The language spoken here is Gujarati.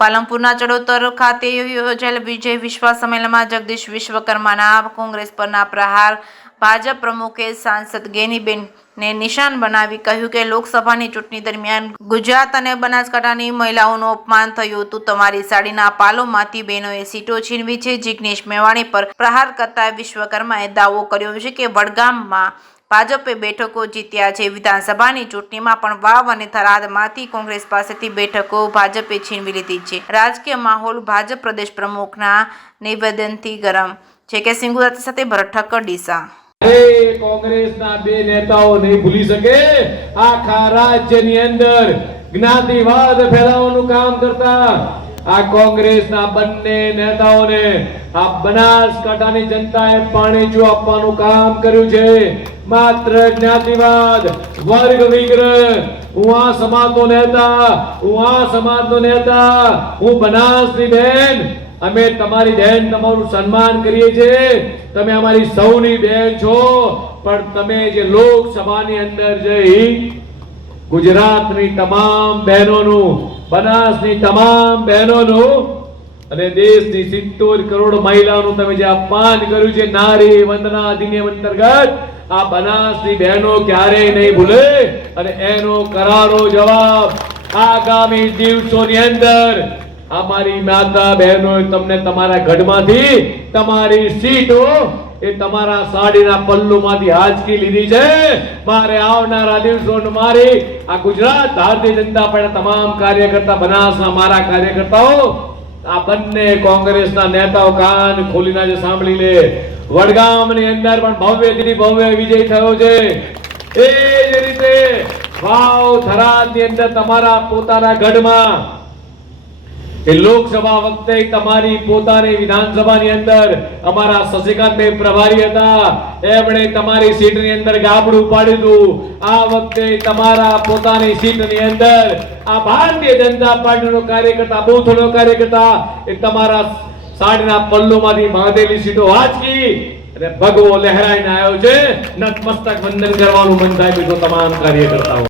પાલનપુરના ચડોતર ખાતે યોજાયેલ વિજય વિશ્વાસ સંમેલનમાં જગદીશ વિશ્વકર્માના કોંગ્રેસ પરના પ્રહાર ભાજપ પ્રમુખે સાંસદ ગેનીબેનને નિશાન બનાવી કહ્યું કે લોકસભાની ચૂંટણી દરમિયાન ગુજરાત અને બનાસકાંઠાની મહિલાઓનું અપમાન થયું હતું. તમારી સાડીના પાલોમાંથી બહેનોએ સીટો છીનવી છે. જિગ્નેશ મેવાણી પર પ્રહાર કરતા વિશ્વકર્માએ દાવો કર્યો છે કે વડગામમાં ભાજપે બેઠકો જીત્યા છે. વિધાનસભાની ચૂંટણીમાં પણ વાવ અને થરાદમાંથી કોંગ્રેસ પાસેથી બેઠકો ભાજપે છીનવી લીધી છે. રાજકીય માહોલ ભાજપ પ્રદેશ પ્રમુખના નિવેદનથી ગરમ છે કે સિંગુરાતી સાથે ભરત ઠક્કર ડીસા. કોંગ્રેસના બે નેતાઓ નહીં ભૂલી શકે આખા રાજ્યની અંદર જ્ઞાતિવાદ ફેલાવવાનું કામ કરતા આ કોંગ્રેસના બંને નેતાઓને આ બનાસકાંઠાની જનતાએ પાણી આપવાનું કામ કર્યું છે. માત્ર જ્ઞાતિવાદ, વર્ગ વિગ્રહ, હું આ સમાજનો નેતા, હું બનાસની બેન, અમે તમારી બેન, તમારું સન્માન કરીએ છીએ. તમે અમારી સૌની બેન છો, પણ તમે જે લોકસભાની અંદર જઈ ગુજરાતની તમામ બહેનોનું, બનાસની તમામ બહેનોનું અને દેશની 70 કરોડ મહિલાઓનું તમે જે અપમાન કર્યું છે નારી વંદના અધિનિયમ અંતર્ગત, આ બનાસની બહેનો ક્યારેય નહીં ભૂલે અને એનો કરારો જવાબ આગામી દિવસોની અંદર અમારી માતા બહેનો તમને તમારા ગઢમાંથી તમારી સીટો એ તમારા સાડીના પલ્લુમાંથી હાજકી લીધી છે. મારે આવનારા દિવસોમાં મારી આ ગુજરાત ભારતીય જનતા પાર્ટીના તમામ કાર્યકર્તા, બનાસના મારા કાર્યકર્તાઓ, આ બંને કોંગ્રેસના નેતાઓ કાન ખોલીને આજે સાંભળી લે. વડગામની અંદર પણ ભવ્યથી ભવ્ય વિજય થયો છે. એ જ રીતે વાવ થરાદની અંદર તમારા પોતાના ગઢમાં એ લોકસભા વખતે તમારી પોતાની વિધાનસભાની અંદર અમારા શશિકાંતભાઈ પ્રભારી હતા, એમણે તમારી સીટની અંદર ગાબડું પાડ્યું હતું. આ વખતે તમારા પોતાની સીટની અંદર આ ભારતીય જનતા પાર્ટીનો કાર્યકર્તા, બૂથનો કાર્યકર્તા એ તમારા સાડીના પલ્લુમાંથી બાંધેલી સીટો વાંચી અને ભગવો લહેરાઈને આવ્યો છે. નતમસ્તક વંદન કરવાનું મન થાય બીજો તમામ કાર્યકર્તાઓ.